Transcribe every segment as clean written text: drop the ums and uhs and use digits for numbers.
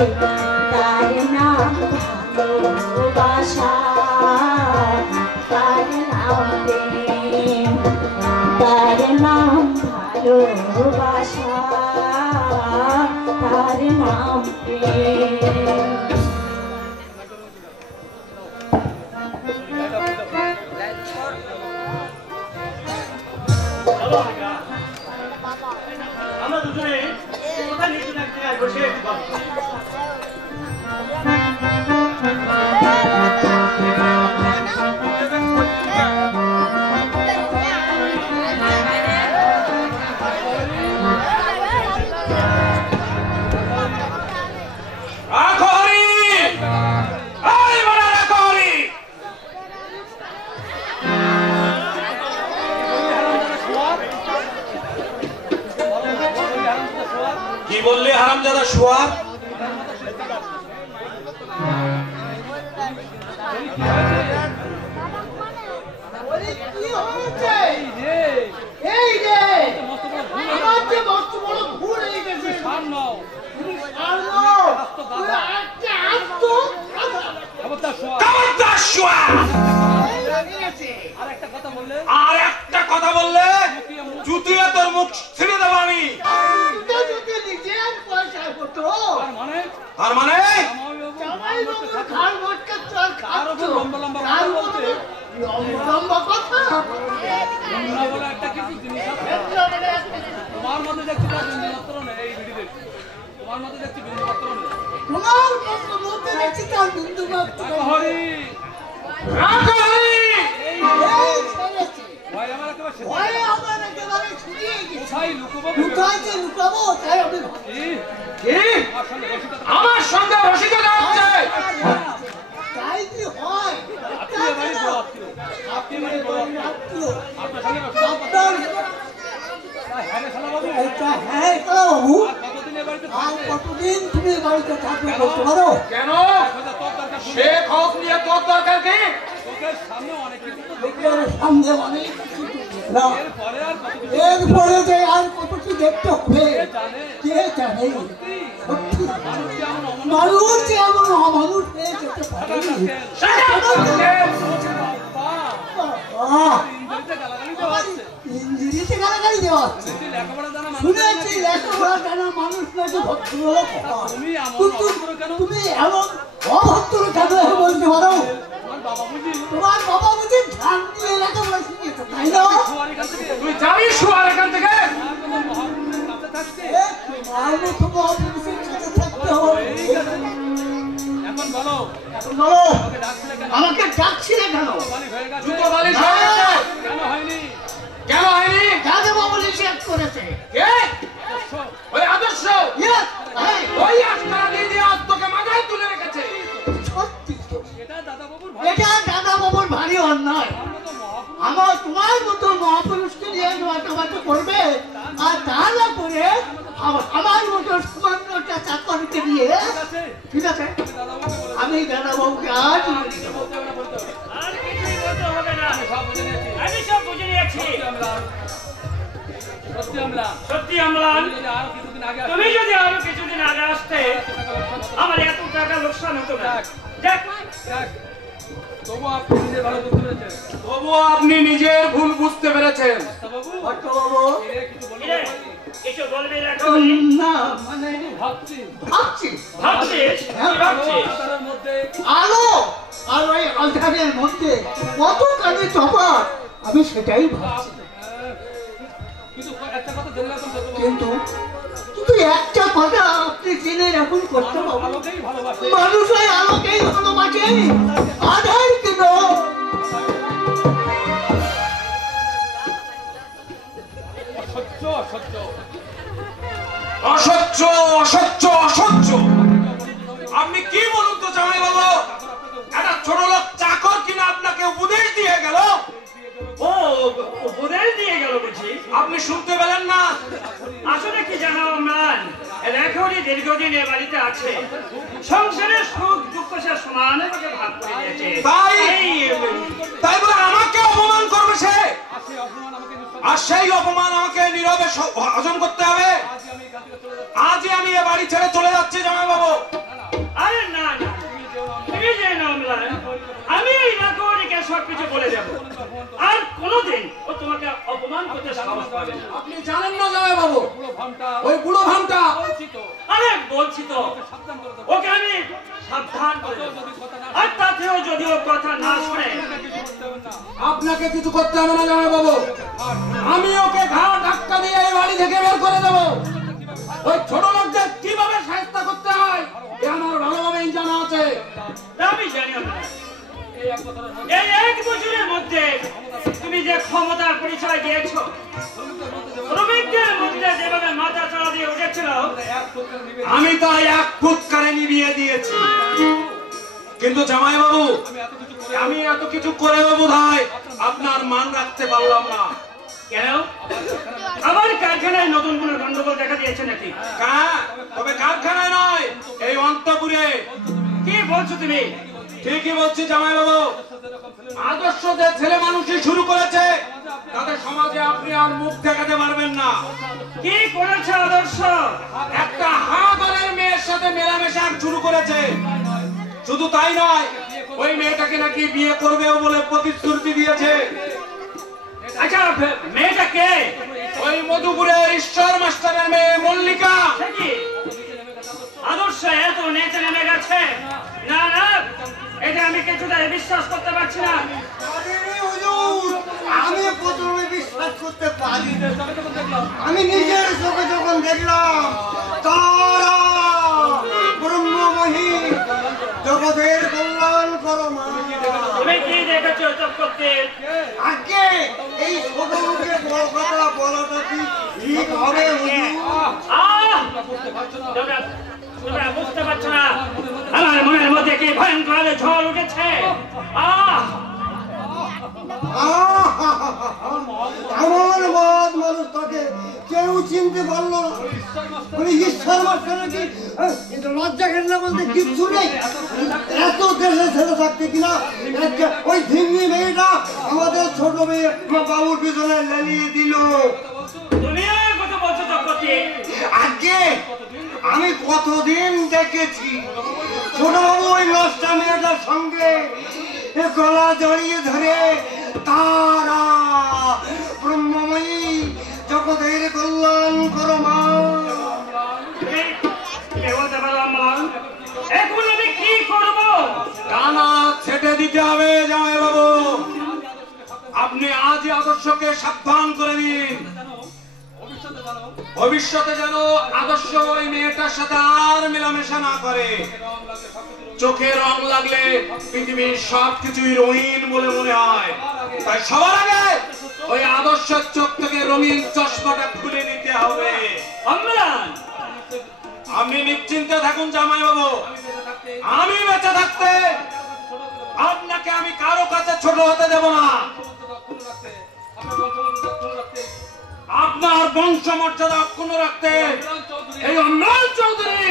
তার নাম ভালোবাসা, তার নাম প্রেম, তার নাম ভালোবাসা, তার নাম প্রেম। আমরা দুজনে কোথায় নিচে এক জায়গায় বসে একটু গল্প করি। কি বললি হারামজাদা শুয়ার? আর একটা কথা বললে জুতিয়ে তোর মুখ ছিঁড়ে দেবো আমি। আর মানে তোমার মধ্যে দেখছি বিন্দুমাত্র নেই, এই ভিডিওতে তোমার মধ্যে দেখছি বিন্দুমাত্র নেই। তোমার মধ্যে দেখছি তার বিন্দুমাত্র হরি আমার সঙ্গে বসিত যাচ্ছে। তাই কি হয়? হ্যাঁ বাবু, আর কতদিন তুমি বাড়িতে থাকবে বলতে পারো? কেন সে খোঁজ নিয়ে তোর দরকার কি? সামনে অনেক কিছু, এরপরে যে আর কত কি দেখতে হবে কে জানে। মানুষ যে এমন অমানুষ হয়ে যেতে পারে। ইঞ্জিরিতে গালাগালি দেওয়া হচ্ছে। শুনেছি লেখাপড়া জানা মানুষ নাকি ভদ্রলোক হয়, কিন্তু তুমি এমন অভদ্র কেন বলতে পারো? তোমার বাবা বুঝি ধ্যান দিয়ে লেখাপড়া শিখিয়েছে, তাই না? তুই জানিস শুয়ার এখান থেকে? তোমার মতো মহাপুরুষের সাথে থাকতে হবে। এখন বলো, এখন বলো, আমাকে ডাকছিলে আমাকে ডাকছিলে কেন? জুতো বালিশ হয়ে গেছে। কেন হয়নি? কেন হয়নি? যাকে বাবু নিষেধ করেছে। কে? ওই আদর্শ ওই আস্তারা দিয়ে দিয়ে আজ তোকে মাথায় তুলে রেখেছে। সত্যি তো, এটা দাদা বাবুর এটা দাদা বাবুর ভারী অন্যায়। আমার তোমার মতো মহাপুরুষকে নিয়ে মাতামাতি করবে, আর তা না করে আমার মতো সামান্য একটা চাকরকে নিয়ে। ঠিক আছে, আমি দাদা বাবুকে আজ সত্যি আমলান, তুমি যদি আরো কিছুদিন আগে আসতে আমার এত টাকা লোকসান হতো না। তবুও আপনি নিজের ভুল বুঝতে পেরেছেন। কিছু বলবি না, মানে ভাবছি আলো আর ওই আধারের মধ্যে কত কানে তফাৎ, আমি সেটাই ভাবছি। কিন্তু কিন্তু একটা কথা আপনি জেনে রাখুন করতে পারবো, মানুষ ওই আলোকেই ভালোবাসে, আধার কেন? অসহ্য অসহ্য অসহ্য। আপনি কি বলুন তো জামাই বাবু? একটা ছোট লোক চাকর কিনা আপনাকে উপদেশ দিয়ে গেল। ও উপদেশ দিয়ে গেল বুঝি? আপনি শুনতে পেলেন না? আসলে কি জানো মান, রেখরি দীর্ঘদিন এ বাড়িতে আছে, সংসারের সুখ দুঃখ সে সমানভাবে ভাগ করে দিয়েছে। তাই বলে আমাকে অপমান করবে সে, আর সেই অপমান আমাকে নীরবে হজম করতে হবে। আজই আমি এ বাড়ি ছেড়ে চলে যাচ্ছি জামাই বাবু। সাবধান, আমি ওই নাকরিকে সবকিছু বলে দেব, আর কোনোদিন ও তোমাকে অপমান করতে সাহস পাবে না। আপনি জানেন না জামাই বাবু, ওই বুড়ো ভামটা, আরে বলছি তো, ওকে আমি সাবধান করে দেব, আর তাতেও যদি ও কথা না শুনে, আপনাকে কিছু করতে হবে না জামাই বাবু, আমি ওকে ঘাড় ধাক্কা দিয়ে এই বাড়ি থেকে বের করে দেবো। ওই ছোট লোকদের কিভাবে সাহায্য করতে হয় এ আমার ভালোভাবেই জানা আছে। আমি জানি না, এই 1 বছরের মধ্যে তুমি যে ক্ষমতার পরিচয় দিয়েছ, শ্রমিকদের মধ্যে যেভাবে মাথা চাড়া দিয়ে উঠেছিল, আমি তাই 1 ফুৎকারে নিভিয়ে দিয়েছি। কিন্তু জামাই বাবু, আমি এত কিছু করেও বোধহয় আপনার মান রাখতে পারলাম না। কেন? আমার কারখানায় নতুন কোনো গন্ডগোল দেখা দিয়েছে নাকি? তবে কারখানায় নয়, এই অন্তপুরে। কি বলছো তুমি? ঠিকই বলছি জামাই বাবু, আদর্শ যে ছেলে মানুষই শুরু করেছে, তাদের সমাজে আপনি আর মুখ দেখাতে পারবেন না। কি করেছে আদর্শ? একটা হাঁদারের মেয়ের সাথে মেলামেশা শুরু করেছে। শুধু তাই নয়, ওই মেয়েটাকে নাকি বিয়ে করবেও বলে প্রতিশ্রুতি দিয়েছে। আচ্ছা, মেয়েটা কে? ওই মধুপুরের ঈশ্বর মাস্টারের মেয়ে মল্লিকা। আদর্শ এত নেচে নেমে গেছে? না না, এটা আমি কিছুটাই বিশ্বাস করতে পারছি না। আমি প্রথমে বিশ্বাস করতে পারি, আমি নিজের চোখে যখন দেখলাম তারা ব্রহ্মময়ী জগতের কল্যাণ করো মা। তুমি কি দেখেছো চক্রবর্তী? আগে এই ছোট লোকের বড় কথা বলাটা কি ঠিক হবে? তোমরা বুঝতে পারছো না আমার মনের মধ্যে কি ভয়ঙ্কর ঝড় উঠেছে। আমার মত মানুষ তাকে কেউ চিনতে পারলো না। ঈশ্বর মাস্টারের কি লজ্জা ঘেন্না বলতে কিচ্ছু নেই? এত দেশে ছেড়ে থাকতে কিনা ওই ধিঙ্গি মেয়েটা আমাদের ছোট মেয়ে বাবুর পিছনে লেলিয়ে দিল। তুমি কথা বলছো চক্রবর্তী? আগে আমি কতদিন দেখেছি ছোট বাবু ওই নষ্টা মেয়েটার সঙ্গে গলা জড়িয়ে ধরে তারা ব্রহ্মময়ী জগতের কল্যাণ করো মা। এখন আমি কি করবো? টানা ছেটে দিতে হবে জামাই বাবু। আপনি আজই আদর্শকে সাবধান করে দিন, ভবিষ্যতে যেন আদর্শ ওই মেয়েটার সাথে আর মেলামেশা না করে। চোখে রং লাগলে পৃথিবীর সবকিছুই রঙিন বলে মনে হয়, তাই সবার আগে ওই আদর্শের চোখ থেকে রঙিন চশমাটা খুলে নিতে হবে। আপনি নিশ্চিন্তে থাকুন জামাই বাবু, আমি বেঁচে থাকতে আপনাকে আমি কারো কাছে ছোট হতে দেব না। আপনার বংশমর্যাদা অক্ষুণ্ণ রাখতে এই অমলান চৌধুরী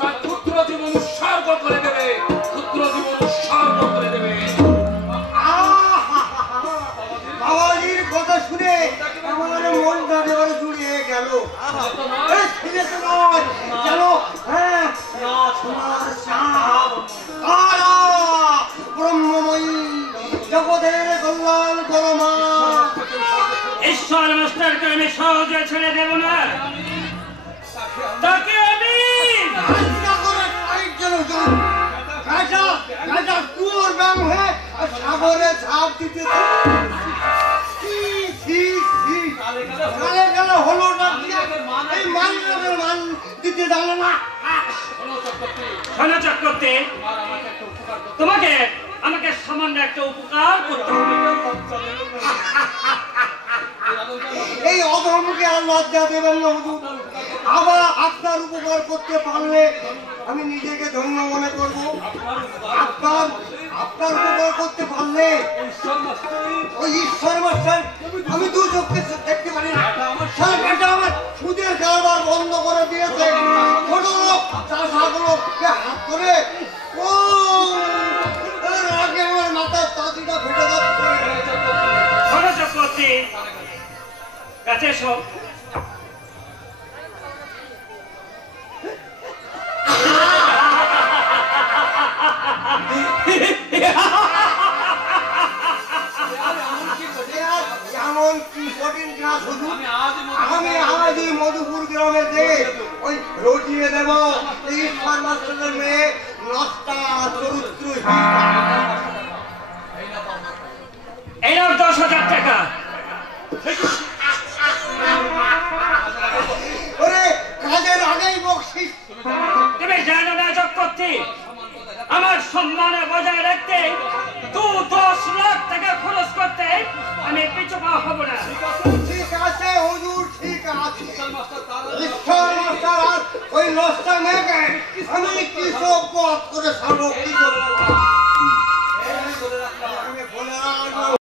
তার ক্ষুদ্র জীবন উৎসর্গ করে দেবে, ক্ষুদ্র জীবন উৎসর্গ করে দেবে। বাবাজির কথা শুনে আমার মনটা এবারে জুড়িয়ে গেল। চলো ব্রহ্মময়ী জগতের কল্যাণ করো মা। ঈশ্বর মাস্টারকে আমি সহজে ছেড়ে দেব না, তাকে আমি সাগরে ঝাঁপ দিতে হলো না, এই মান দিতে জানো না। শোনো চক্রবর্তী, তোমাকে আমাকে সামান্য একটা উপকার করতে হবে। এই অধর্মকে আর লজ্জা দেবেন না হুজুর। আবার আপনার উপকার করতে পারলে আমি নিজেকে ধন্য মনে করব। আপনার উপকার করতে পারলে ওই ঈশ্বর মাস্টার আমি দু চোখে দেখতে পারি না। আমার সুদের কারবার বন্ধ করে দিয়েছে। ছোট লোক চাষাগুলোকে হাত করে ও আগে আমার মাথার তাঁতিটা ফেটে যাচ্ছে। শোনো চক্রবর্তী, কাছে এসো। দেব ঈশ্বর মাস্টারের মেয়ে নষ্টা চরিত্র। এই নাও 10,000 টাকা। ওরে কাজের আগেই বকশিস। তুমি জানো না চক্রবর্তী, আমার সম্মান বজায় রাখতে 10 লাখ টাকা খরচ করতে আমি পিছু পা হব না। ঠিক আছে হুজুর, ঠিক আছে। ঈশ্বর মাস্টার আর ওই নষ্টা মেয়েকে আমি কি সব পথ করে সারব, কি করবো?